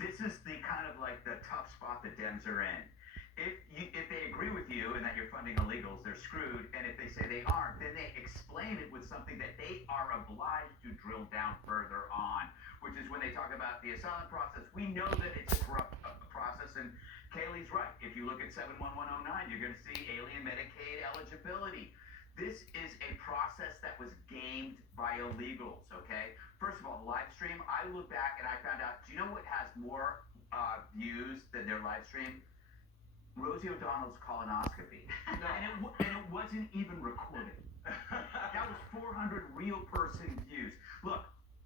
this is the kind of like the tough spot the Dems are in. If they agree with you and that you're funding illegals, they're screwed. And if they say they aren't, then they explain it with something that they are obliged to drill down further on, which is when they talk about the asylum process. We know that it's a corrupt process, and Kaylee's right. If you look at 71109, you're going to see alien Medicaid eligibility. This is a process that was gamed by illegals, okay? First of all, live stream, I look back and I found out, do you know what has more views than their live stream? Rosie O'Donnell's colonoscopy. No. And it wasn't even recorded. That was 400 real person views. Look,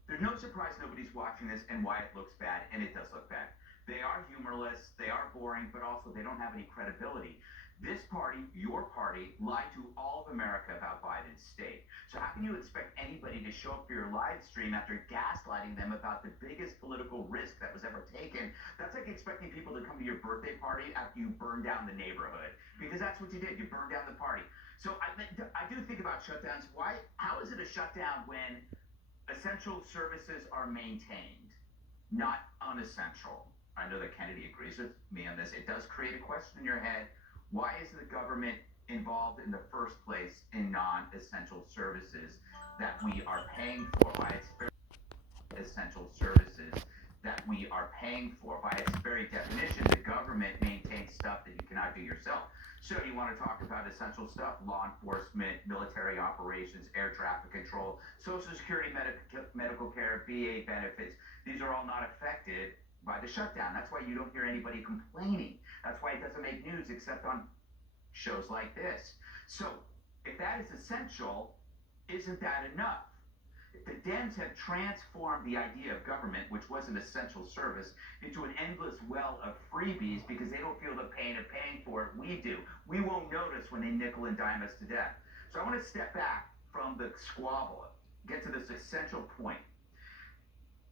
there's no surprise nobody's watching this and why it looks bad, and it does look bad. They are humorless, they are boring, but also they don't have any credibility. This party, your party, lied to all of America about Biden's state. So how can you expect anybody to show up for your live stream after gaslighting them about the biggest political risk that was ever taken? That's like expecting people to come to your birthday party after you burn down the neighborhood, because that's what you did. You burned down the party. So I do think about shutdowns. How is it a shutdown when essential services are maintained, not unessential? I know that Kennedy agrees with me on this. It does create a question in your head. Why is the government involved in the first place in non-essential services that we are paying for? By its very essential services that we are paying for. By its very definition, the government maintains stuff that you cannot do yourself. So you want to talk about essential stuff: law enforcement, military operations, air traffic control, Social Security, medical care, VA benefits. These are all not affected by the shutdown. That's why you don't hear anybody complaining. That's why it doesn't make news except on shows like this. So if that is essential, isn't that enough? The Dems have transformed the idea of government, which was an essential service, into an endless well of freebies because they don't feel the pain of paying for it. We do. We won't notice when they nickel and dime us to death. So I want to step back from the squabble, get to this essential point.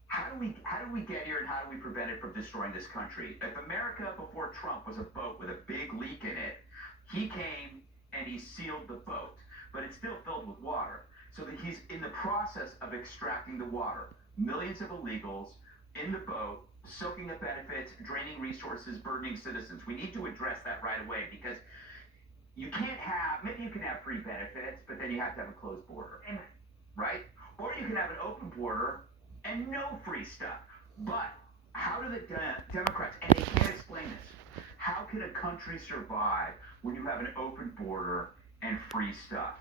How do we get here, and how do we prevent it from destroying this country? If America before Trump was a boat with a big leak in it, he came and he sealed the boat, but it's still filled with water. So that he's in the process of extracting the water. Millions of illegals in the boat, soaking up benefits, draining resources, burdening citizens. We need to address that right away, because you can't have, maybe you can have free benefits, but then you have to have a closed border, right? Or you can have an open border and no free stuff. But how do the Democrats, and they can't explain this, how can a country survive when you have an open border and free stuff?